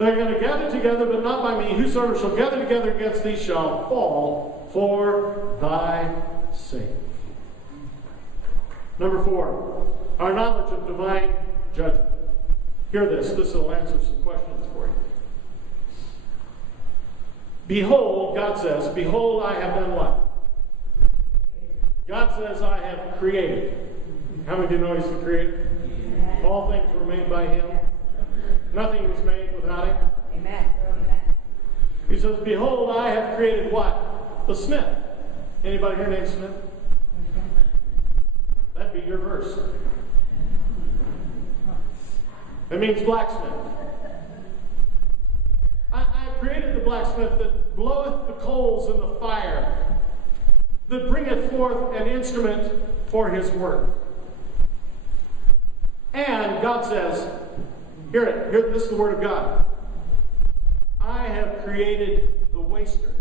They're going to gather together, but not by me. Whosoever shall gather together against thee shall fall for thy sake. Number 4, our knowledge of divine judgment. Hear this. This will answer some questions for you. Behold, God says, behold, I have done what? God says, I have created. How many do you know He's the creator? All things were made by Him. Nothing was made without Him. Amen. He says, behold, I have created what? The smith. Anybody here named Smith? That'd be your verse. It means blacksmith. I have created the blacksmith that bloweth the coals in the fire, that bringeth forth an instrument for his work. And God says, hear it, this is the word of God. I have created the waster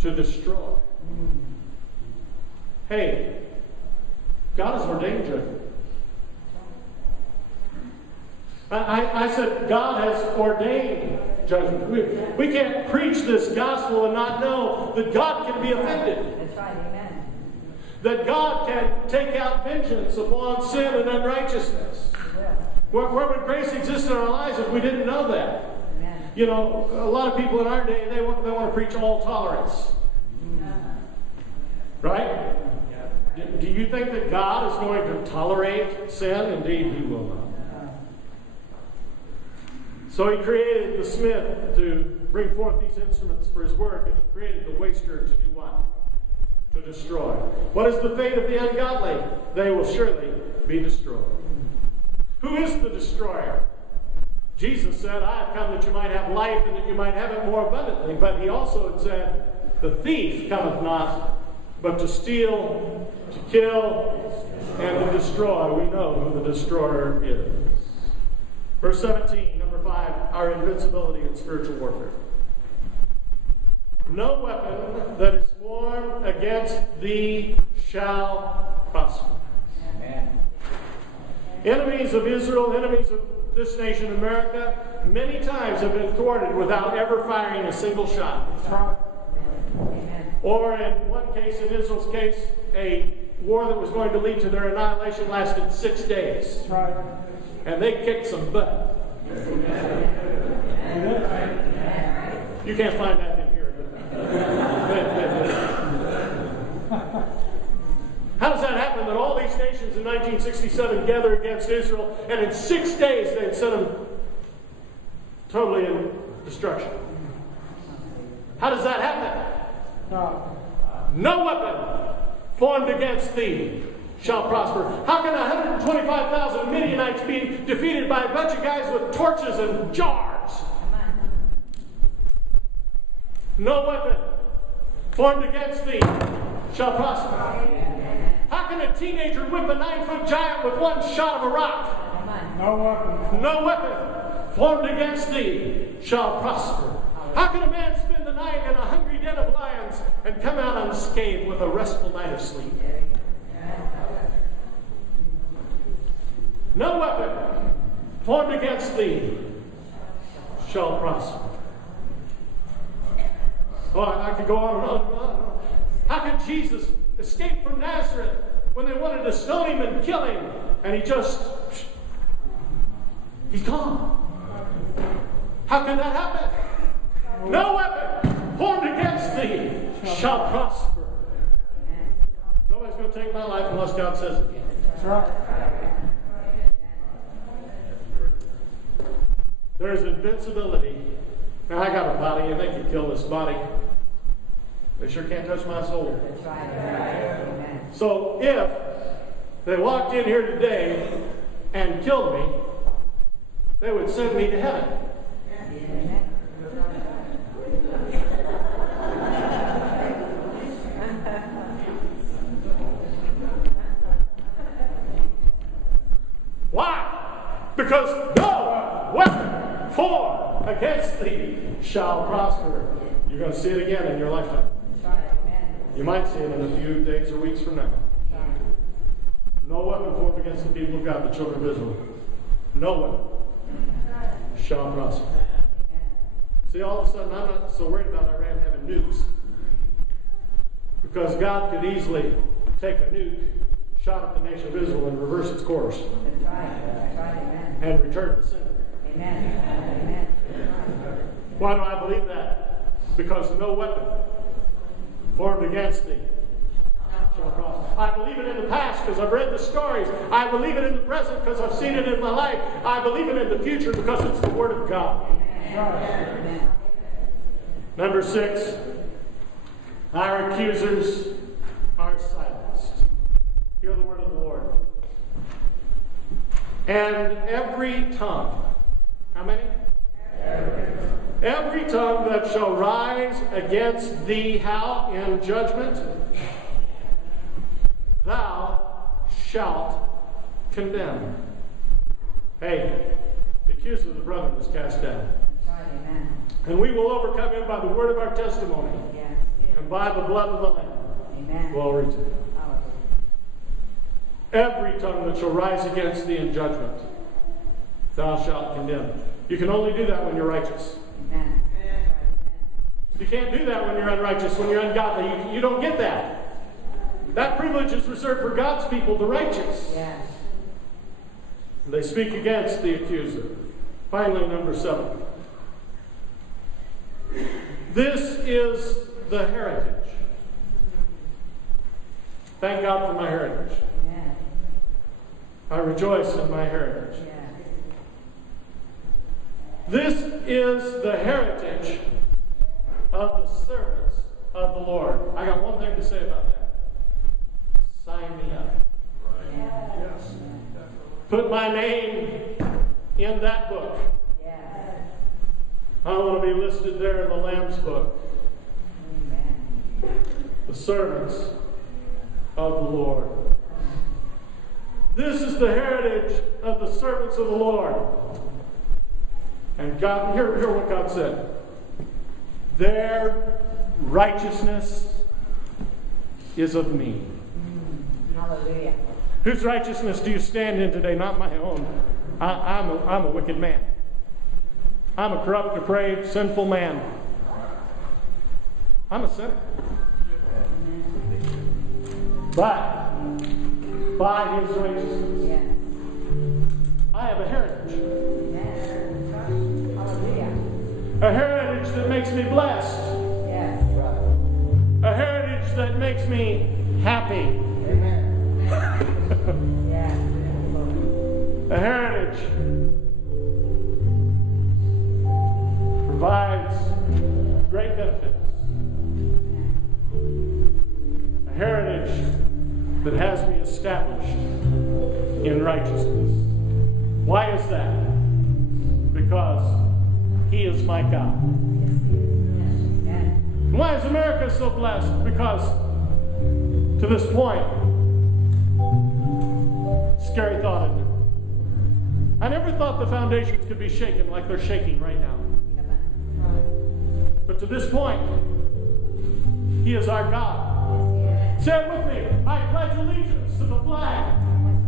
to destroy. Hey, God has ordained judgment. I said God has ordained judgment. We can't preach this gospel and not know that God can be offended. That's right, amen. That God can take out vengeance upon sin and unrighteousness. Where would grace exist in our lives if we didn't know that? Amen. You know, a lot of people in our day, they want to preach all tolerance. Right? Do you think that God is going to tolerate sin? Indeed, He will not. So He created the smith to bring forth these instruments for His work, and He created the waster to do what? To destroy. What is the fate of the ungodly? They will surely be destroyed. Who is the destroyer? Jesus said, I have come that you might have life and that you might have it more abundantly. But He also had said, the thief cometh not, but to steal, to kill, and to destroy. We know who the destroyer is. Verse 17, number 5, our invincibility in spiritual warfare. No weapon that is formed against thee shall prosper. Amen. Enemies of Israel, enemies of this nation, America, many times have been thwarted without ever firing a single shot. Amen. Or in one case, in Israel's case, a war that was going to lead to their annihilation lasted 6 days. And they kicked some butt. You can't find that in here. How does that happen that all these nations in 1967 gather against Israel, and in 6 days they had set them totally in destruction? How does that happen? No weapon formed against thee shall prosper. How can 125,000 Midianites be defeated by a bunch of guys with torches and jars? No weapon formed against thee shall prosper. How can a teenager whip a 9-foot giant with one shot of a rock? No weapon formed against thee shall prosper. How can a man spend the night in a hungry den of lions and come out unscathed with a restful night of sleep? No weapon formed against thee shall prosper. Oh, I could go on and on and on. How could Jesus escape from Nazareth when they wanted to stone Him and kill Him? And He's gone. How could that happen? No weapon formed against thee shall prosper. Nobody's going to take my life unless God says it. That's right. There's invincibility. Now, I got a body, and they can kill this body. They sure can't touch my soul. That's right. Amen. So if they walked in here today and killed me, they would send me to heaven. Amen. Why? Because no weapon formed against thee shall prosper. You're going to see it again in your lifetime. You might see it in a few days or weeks from now. No weapon formed against the people of God, the children of Israel. No weapon shall prosper. See, all of a sudden, I'm not so worried about Iran having nukes, because God could easily take a nuke, shot at the nation of Israel, and reverse its course, That's right. That's right. Amen. and return the sender. Amen. Amen. Why do I believe that? Because no weapon formed against thee shall prosper. I believe it in the past because I've read the stories. I believe it in the present because I've seen it in my life. I believe it in the future because it's the Word of God. Amen. Number 6, our accusers are silenced. Hear the word of the Lord. And every tongue, how many? Every tongue that shall rise against thee, how? In judgment, thou shalt condemn. Hey, the accuser of the brethren is cast down. That's right. Amen. And we will overcome him by the word of our testimony Yes. and by the blood of the Lamb. Amen. Glory to him. Hallelujah. Every tongue that shall rise against thee in judgment, thou shalt condemn. You can only do that when you're righteous. Amen. That's right. Amen. You can't do that when you're unrighteous, when you're ungodly. You don't get that. That privilege is reserved for God's people, the righteous. Yes. They speak against the accuser. Finally, number 7. This is the heritage. Thank God for my heritage. Amen. I rejoice in my heritage. Yes. This is the heritage of the servants of the Lord. I got one thing to say about that. Sign me up. Yes. Put my name in that book. Yes. I want to be listed there in the Lamb's book. Amen. The servants of the Lord. This is the heritage of the servants of the Lord. And God, hear what God said. Their righteousness is of me. Hallelujah. Whose righteousness do you stand in today? Not my own. I'm a wicked man. I'm a corrupt, depraved, sinful man. I'm a sinner. But by his righteousness, Yes. I have a heritage. Amen. Hallelujah. A heritage that makes me blessed. Yes. A heritage that makes me happy. Yes. A heritage provides great benefits. A heritage that has me established in righteousness. Why is that? Because he is my God. Amen. Why is America so blessed? Because to this point, scary thought, isn't it? I never thought the foundations could be shaken like they're shaking right now. Come on. But to this point, he is our God. Yes. Say it with me. I pledge allegiance to the flag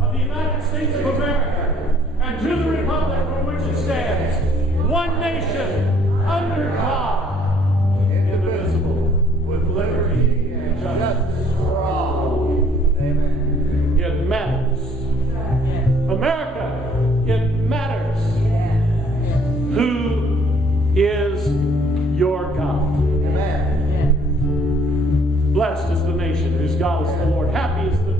of the United States of America and to the republic for which it stands, one nation, under God, indivisible, with liberty and justice for all. Amen. It matters. America, it matters who is your God. Blessed is the nation whose God is the Lord. Happy is the